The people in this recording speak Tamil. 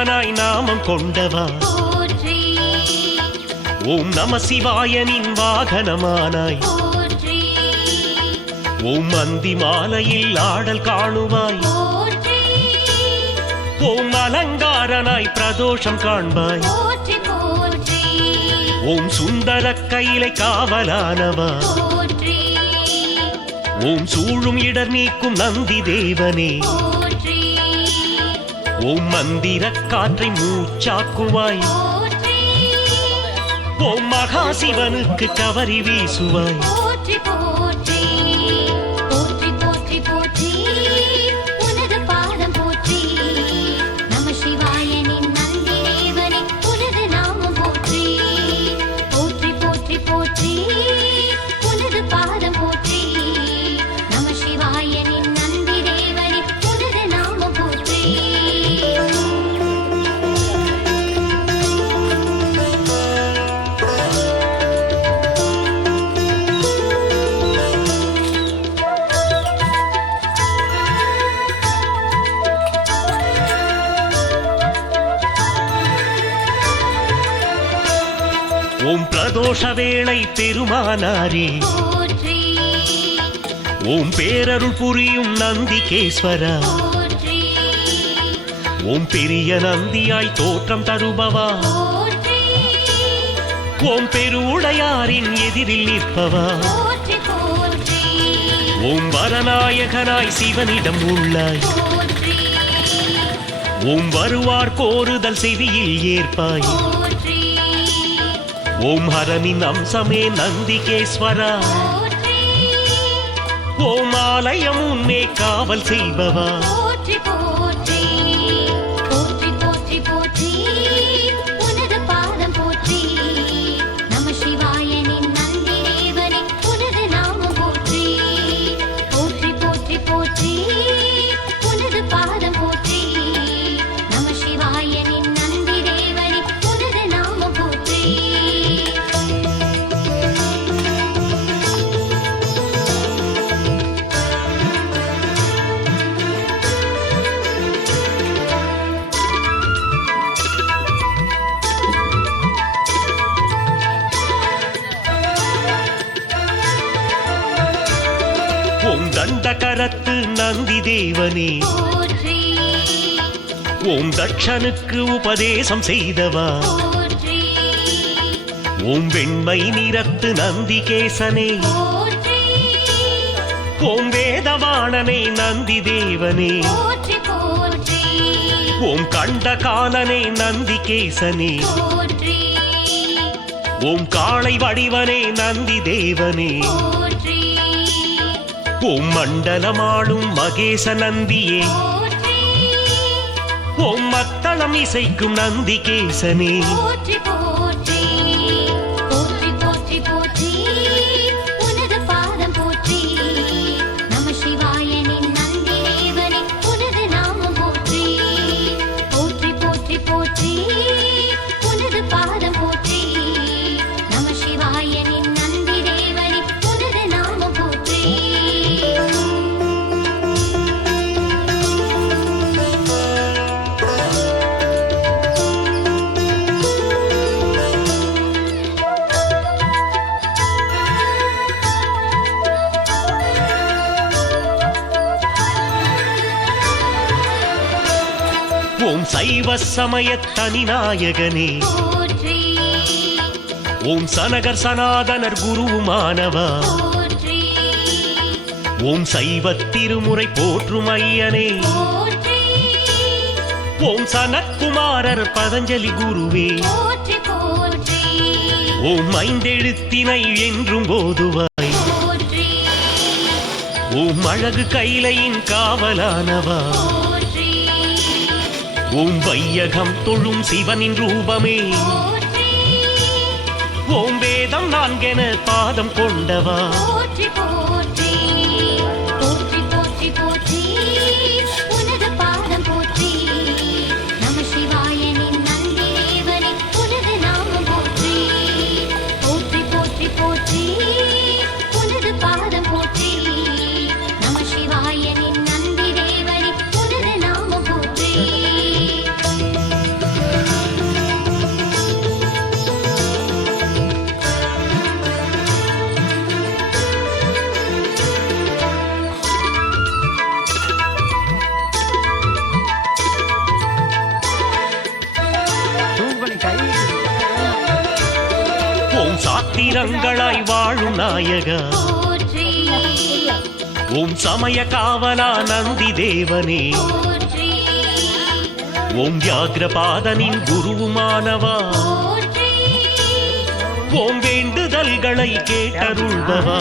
தேவனாய் நாமம் கொண்டவா ஓம் நம சிவாயனின் வாகனமானாய் ஓம் அந்தி மாலையில் ஆடல் காணுவாய் ஓம் அலங்காரனாய் பிரதோஷம் காண்பாய் ஓம் சுந்தர கையிலை காவலானவா ஓம் சூழும் இடர் நீக்கும் நந்தி தேவனே ஓம் மந்திர காற்றை மூச்சாக்குவாய் ஓம் மகாசிவனுக்கு கவரி வீசுவாய் ஓம் பிரதோஷ வேளை பெருமானாரே ஓம் பேரருள் புரியும் நந்திகேஸ்வரா ஓம் பெரிய நந்தியாய் தோற்றம் தருபவா ஓம் பெருவுடையாரின் எதிரில் நிற்பவா ஓம் வரநாயகனாய் சிவனிடம் உள்ளாய் ஓம் வருவார் கோருதல் செவியில் ஏற்பாய் ஓம் ஹரனின் அம்சமே நந்திகேஸ்வரா ஓம் ஆலயம் உன்னை காவல் செய்பவா ஓம் தண்டகரத்து நந்தி தேவனே ஓம் தட்சனுக்கு உபதேசம் செய்தவா ஓம் வெண்மை நிறத்து நந்திகேசனே ஓம் வேதவாணனே நந்தி தேவனே ஓம் கண்டகாலனே நந்திகேசனே ஓம் காளை வடிவனே நந்தி தேவனே ஓம் மண்டலமாடும் மகேச நந்தியே ஓம் மத்தளம் இசைக்கும் நந்திகேசனே ஓம் சைவ சமய தனிநாயகனே ஓம் சனகர் சனாதனர் குருவுமானவா ஓம் சைவ திருமுறை போற்றும் ஐயனே ஓம் சனத்குமாரர் பதஞ்சலி குருவே ஓம் ஐந்தெழுத்தினை என்றும் போதுவாய் ஓம் அழகு கைலையின் காவலானவா ஓம் வையகம் தொழும் சிவனின் ரூபமே ஓம் வேதம் நான்கென பாதம் கொண்டவா ஆயிரங்களாய் வாழும் நாயகா போற்றி ஓம் சமய காவலா நந்தி தேவனே போற்றி ஓம் வியாகிரபாதனின் குருவுமானவா போற்றி ஓம் வேண்டுதல்களை கேட்டருள்பவா